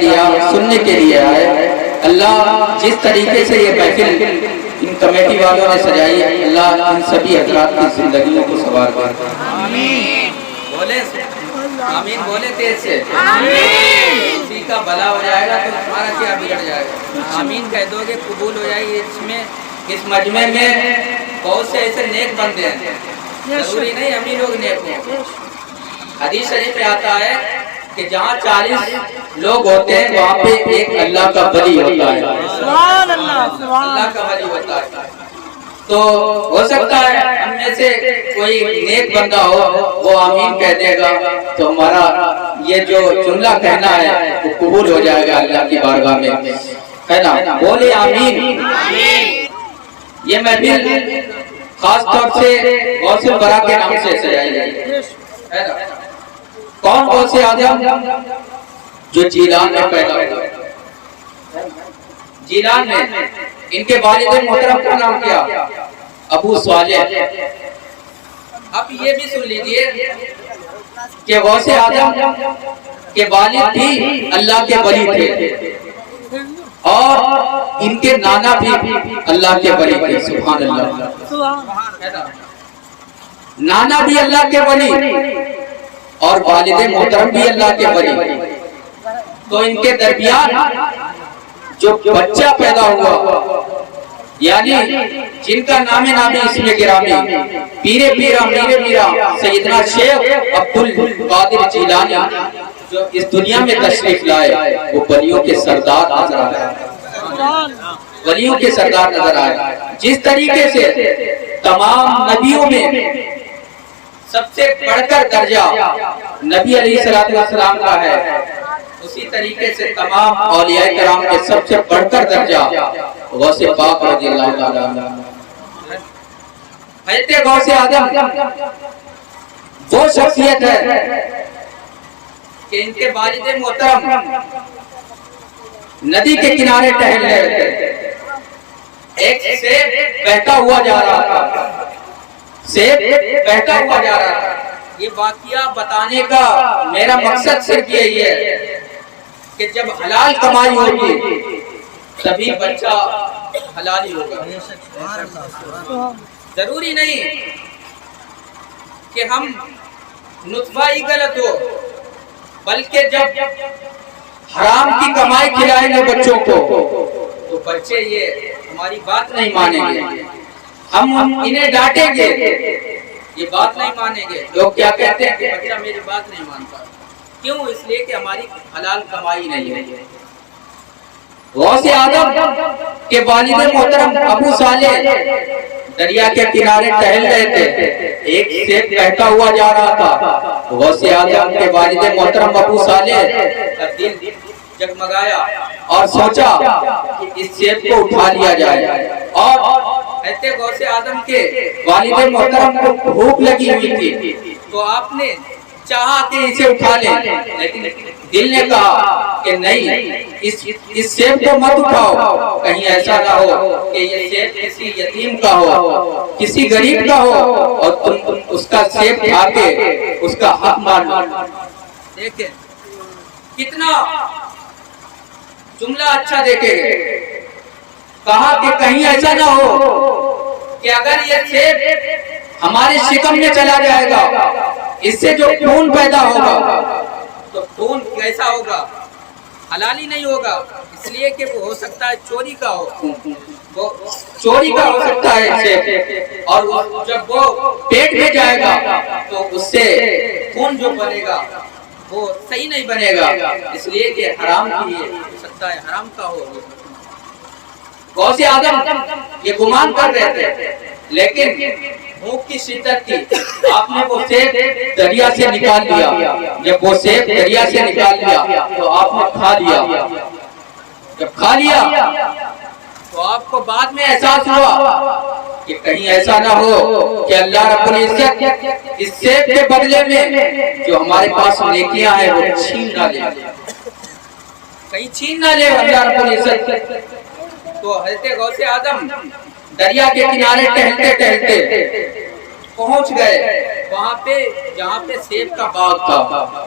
لیا، سننے کے لیے آئے۔ اللہ جس طریقے سے یہ محفل ان کمیٹی والوں نے سجائی ہے، اللہ ان سبھی حضرات کی زندگیوں کو سنوار دے۔ آمین بولے آمین، بولے تیز سے آمین۔ کسی کا بھلا ہو جائے گا تو تمہارا کیا بگڑ جائے گا؟ آمین کہہ دو گے قبول ہو جائے گی۔ اس مجمع میں بہت سے ایسے نیک بندے ہیں، ضروری نہیں ہم ہی لوگ نیک ہوں۔ حدیث شریف میں آتا ہے کہ جہاں 40 لوگ ہوتے ہیں وہاں پہ ایک اللہ کا ولی ہوتا ہے۔ سبحان اللہ، سبحان اللہ کا ولی ہوتا ہے۔ تو ہو سکتا ہے ہم میں سے کوئی نیک بندہ ہو، وہ آمین کہہ دے گا تو ہمارا یہ جو جملہ کہنا ہے وہ قبول ہو جائے گا اللہ کی بارگاہ میں، ہے نا؟ بولے آمین۔ یہ محفل خاص طور سے غوث البرا کے نام سے سجائی گئی ہے نا؟ کون غوث اعظم؟ جو جیلان میں پیدا ہوئے، جیلان میں۔ ان کے والد محترم کا نام کیا؟ ابو صالح۔ اب یہ بھی سن لیجئے کہ غوث اعظم کے والد بھی اللہ کے ولی تھے اور ان کے نانا بھی اللہ کے ولی تھے۔ سبحان اللہ، نانا بھی اللہ کے ولی اور والد محترم بھی اللہ کے ولی۔ تو ان کے درمیان جو بچہ پیدا ہوا، یعنی جن کا نام نامی اسم گرامی پیر پیرا میر میرا سیدنا شیخ عبد القادر جیلانی جو اس دنیا میں تشریف لائے، وہ ولیوں کے سردار نظر آئے، ولیوں کے سردار نظر آئے۔ جس طریقے سے تمام نبیوں میں سب سے بڑھ کر درجہ نبی علیہ السلام کا ہے، اسی طریقے سے تمام اولیاء کرام کے سب سے بڑھ کر درجہ غوث پاک رضی اللہ تعالیٰ عنہ۔ حضرت غوث اعظم وہ شخصیت ہے کہ ان کے والد محترم ندی کے کنارے ٹہل رہے تھے، ایک سیب بہتا ہوا جا رہا تھا، سیب بہتا ہوا جا رہا تھا۔ یہ واقعہ بتانے کا میرا مقصد صرف یہی ہے کہ جب حلال کمائی ہوگی تبھی بچہ حلال ہی ہوگا۔ ضروری نہیں کہ ہم نطفہ ہی غلط ہو، بلکہ جب حرام کی کمائی کھلائیں گے بچوں کو تو بچے یہ ہماری بات نہیں مانیں گے، ہم انہیں ڈانٹیں گے، یہ بات نہیں مانیں گے۔ لوگ کیا کہتے ہیں کہ بچہ میری بات نہیں مانتا، کیوں؟ اس لیے کہ ہماری حلال کمائی نہیں ہے۔ غوث اعظم کے والد محترم ابو صالح دریا کے کنارے ٹہل رہے تھے، ایک سیب بہتا ہوا جا رہا تھا۔ غوث اعظم کے والد محترم ابو صالح کا دل جگمگایا اور سوچا کہ اس سیب کو اٹھا لیا جائے، اور حضرت غوث اعظم کے والد محترم کو بھوک لگی ہوئی تھی تو آپ نے چاہا کہ اسے اٹھا لیں، لیکن دل نے کہا کہ نہیں، اس سیب کو مت اٹھاؤ، کہیں ایسا نہ ہو کہ یہ سیب کسی یتیم کا ہو، کسی غریب کا ہو اور تم اس کا سیب کھا کے اس کا حق مار لو۔ دیکھیں کتنا جملہ اچھا، دیکھیں کہا کہ کہیں ایسا نہ ہو کہ اگر یہ سیب ہمارے شکم میں چلا جائے گا، اس سے جو خون پیدا ہوگا تو خون کیسا ہوگا؟ حلالی نہیں ہوگا، اس لیے کہ وہ ہو سکتا ہے چوری کا ہو، وہ چوری کا ہو سکتا ہے، اور جب وہ پیٹ میں جائے گا تو اس سے خون جو بنے گا وہ صحیح نہیں بنے گا، اس لیے کہ حرام بھی ہو سکتا ہے، حرام کا ہو۔ غوث اعظم یہ گمان کر رہے تھے، لیکن بھوک کی شدت تھی، آپ نے وہ سیب دریا سے نکال لیا۔ جب وہ سیب دریا سے نکال لیا تو آپ نے کھا لیا۔ جب کھا لیا تو آپ کو بعد میں احساس ہوا کہ کہیں ایسا نہ ہو کہ اللہ رب العزت اس سیب کے بدلے میں جو ہمارے پاس نیکیاں ہیں وہ چھین نہ لے، کہیں چھین نہ لے اللہ رب العزت۔ تو حضرت غوث اعظم دریا کے کنارے ٹہلتے ٹہلتے پہنچ گئے وہاں پہ جہاں پہ سیب کا باغ تھا۔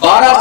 12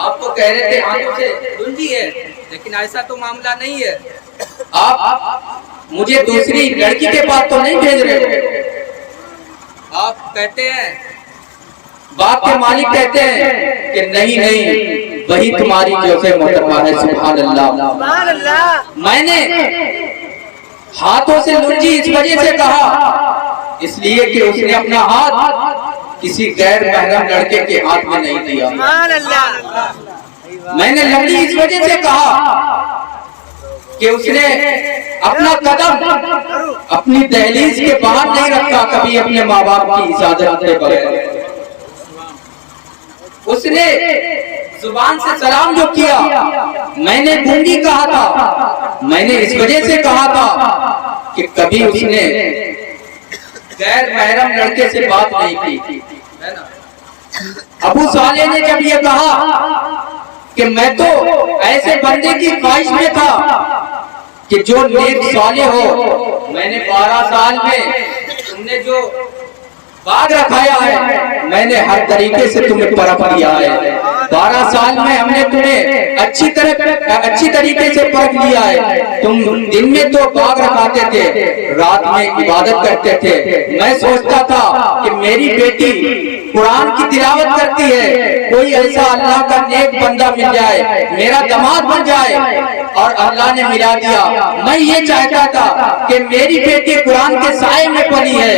آپ تو کہہ رہے تھے آنکھوں سے دھندلی ہے، لیکن ایسا تو معاملہ نہیں ہے۔ آپ مجھے دوسری لڑکی کے پاس تو نہیں بھیج رہے ہو؟ آپ کہتے ہیں، باپ کے مالک کہتے ہیں کہ نہیں نہیں وہی تمہاری جوزے محترمہ ہے۔ سبحان اللہ۔ سبحان اللہ۔ میں نے ہاتھوں سے لنجی اس وجہ سے کہا، اس لیے کہ اس نے اپنا ہاتھ کسی غیر محرم لڑکے کے ہاتھ میں نہیں دیا۔ سبحان اللہ۔ میں نے لنگڑی اس وجہ سے کہا کہ اس نے اپنا قدم اپنی دہلیز کے باہر نہیں رکھا کبھی اپنے ماں باپ کی اجازت کے بغیر۔ اس نے زبان سے سلام جو کیا، میں نے گونگی کہا تھا، میں نے اس وجہ سے کہا تھا کہ کبھی اس نے غیر محرم لڑکے سے بات نہیں کی۔ ابو صالح نے جب یہ کہا کہ میں تو ایسے بندے کی خواہش میں تھا کہ جو نیک صالح ہو، میں نے 12 سال میں تم نے جو باغ رکھایا ہے، میں نے ہر طریقے سے تمہیں پرکھ لیا ہے۔ 12 سال میں ہم نے تمہیں اچھی طریقے سے پرکھ لیا ہے۔ تم دن میں تو باغ رکھاتے تھے، رات میں عبادت کرتے تھے۔ میں سوچتا تھا کہ میری بیٹی قرآن کی تلاوت کرتی ہے، کوئی ایسا اللہ کا نیک بندہ مل جائے، میرا داماد بن جائے، اور اللہ نے ملا دیا۔ میں یہ چاہتا تھا کہ میری بیٹی قرآن کے سائے میں پلی ہے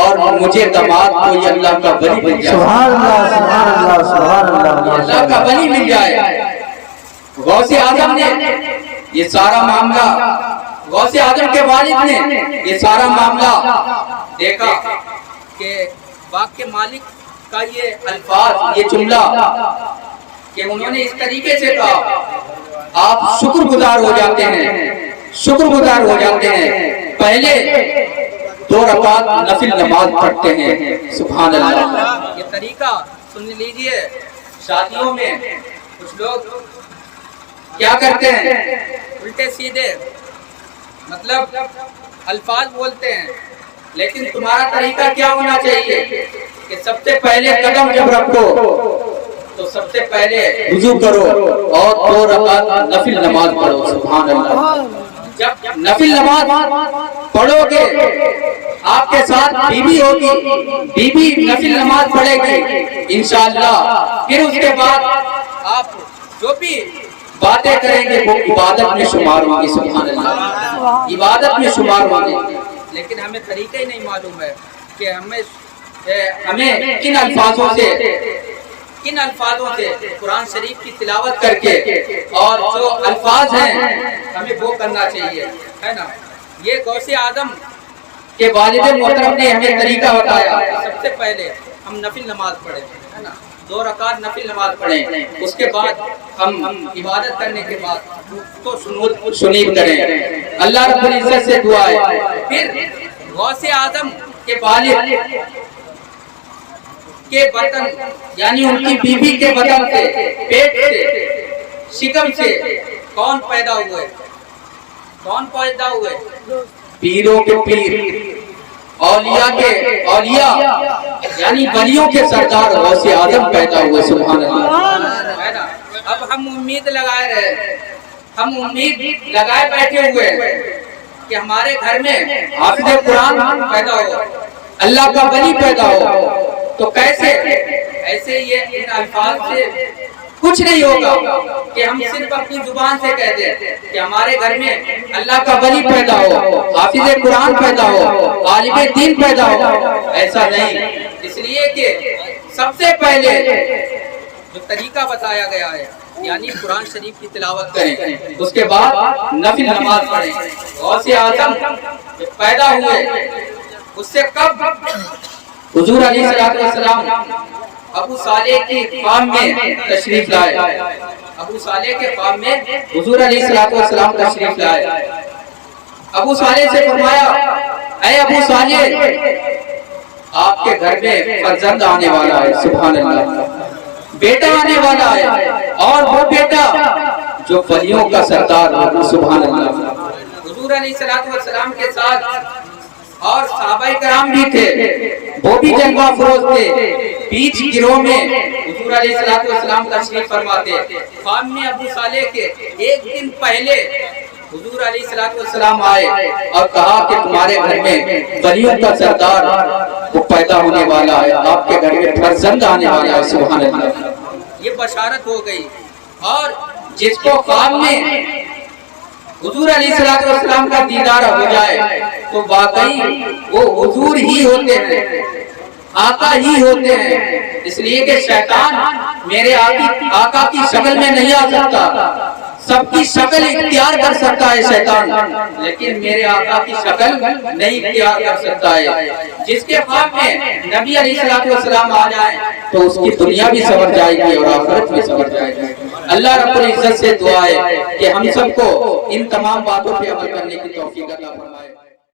اور مجھے داماد کوئی اللہ کا ولی مل جائے۔ سبحان اللہ سبحان اللہ سبحان اللہ۔ اللہ کا ولی مل جائے۔ غوث اعظم نے یہ سارا معاملہ، غوث اعظم کے والد نے یہ سارا معاملہ دیکھا کہ باغ کے مالک کا یہ الفاظ، یہ جملہ کہ انہوں نے اس طریقے سے کہا، آپ شکر گزار ہو جاتے ہیں، شکر گزار ہو جاتے ہیں۔ پہلے 2 رکعت نفل نماز پڑھتے ہیں۔ سبحان اللہ۔ یہ طریقہ سن لیجئے، شادیوں میں کچھ لوگ کیا کرتے ہیں، الٹے سیدھے مطلب الفاظ بولتے ہیں، لیکن تمہارا طریقہ کیا ہونا چاہیے کہ سب سے پہلے قدم جب رکھو تو سب سے پہلے وضو کرو اور 2 رکعت نفل نماز پڑھو۔ سبحان اللہ۔ جب نفل نماز پڑھو گے، آپ کے ساتھ بیوی ہوگی، بیوی نفل نماز پڑھے گی انشاءاللہ، پھر اس کے بعد آپ جو بھی باتیں کریں گے وہ عبادت میں شمار ہوں گی۔ سبحان اللہ، عبادت میں شمار ہوں گے۔ لیکن ہمیں طریقہ ہی نہیں معلوم ہے کہ ہمیں کن الفاظوں سے قرآن شریف کی تلاوت کر کے اور جو الفاظ ہیں ہمیں وہ کرنا چاہیے، ہے نا۔ یہ غوث اعظم کہ والد محترم نے ہمیں طریقہ بتایا، سب سے پہلے ہم نفل نماز پڑھیں، ہے نا، 2 رکعت نفل نماز پڑھیں، اس کے بعد ہم عبادت کرنے کے بعد تو سنید کریں، اللہ رب العزت سے دعا ہے۔ پھر غوث اعظم کہ والد کے وطن یعنی ان کی بیوی کے وطن سے، پیٹ سے، شکم سے کون پیدا ہوئے؟ کون پیدا ہوئے؟ پیروں کے پیر، اولیاء کے اولیاء یعنی ولیوں کے سردار غوث اعظم پیدا ہوئے۔ سبحان اللہ۔ ہے نا۔ اب ہم امید لگائے رہے، ہم امید لگائے بیٹھے ہوئے کہ ہمارے گھر میں حافظ قرآن پیدا ہو، اللہ کا ولی پیدا ہو، تو کیسے؟ ایسے یہ ان الفاظ سے کچھ نہیں ہوگا کہ ہم صرف اپنی زبان سے کہہ دیں کہ ہمارے گھر میں اللہ کا ولی پیدا ہو، حافظ قرآن پیدا ہو، عالم دین پیدا ہو، ایسا نہیں۔ اس لیے کہ سب سے پہلے جو طریقہ بتایا گیا ہے یعنی قرآن شریف کی تلاوت کریں، اس کے بعد نفل نماز پڑھیں۔ غوث اعظم جب پیدا ہوئے اس سے کب حضور علیہ السلام ابو صالح کی قوم میں تشریف لائے، ابو صالح کے قوم میں حضور علیہ السلام تشریف لائے۔ ابو صالح سے فرمایا، اے ابو صالح، آپ کے گھر میں فرزند آنے والا ہے۔ سبحان اللہ، بیٹا آنے والا ہے، اور وہ بیٹا جو ولیوں کا سردار ہو۔ سبحان اللہ۔ حضور علیہ السلام کے ساتھ اور صحابہ کرام بھی تھے، وہ بھی جنگا فروز تھے۔ بیچ گروہ میں حضور حضور علیہ السلام تشریف فرماتے، خواب میں ابو صالح کے ایک دن پہلے حضور علیہ السلام آئے اور کہا کہ تمہارے گھر میں ولیوں کا سردار وہ پیدا ہونے والا ہے، آپ کے گھر میں فرزند آنے والا ہے۔ سبحان اللہ، یہ بشارت ہو گئی۔ اور جس کو خواب میں حضور علیہ السلام کا دیدار ہو جائے تو واقعی وہ حضور ہی ہوتے ہیں، آقا ہی ہوتے ہیں، اس لیے کہ شیطان میرے آقا کی شکل میں نہیں آ سکتا، سب کی شکل اختیار کر سکتا ہے شیطان، لیکن میرے آقا کی شکل نہیں اختیار کر سکتا ہے۔ جس کے خواب میں نبی علیہ السلام آ جائیں تو اس کی دنیا بھی سنور جائے گی اور آخرت بھی سنور جائے گی۔ اللہ رب العزت سے دعا ہے کہ ہم سب کو ان تمام باتوں پہ عمل کرنے کی توفیق عطا فرمائے۔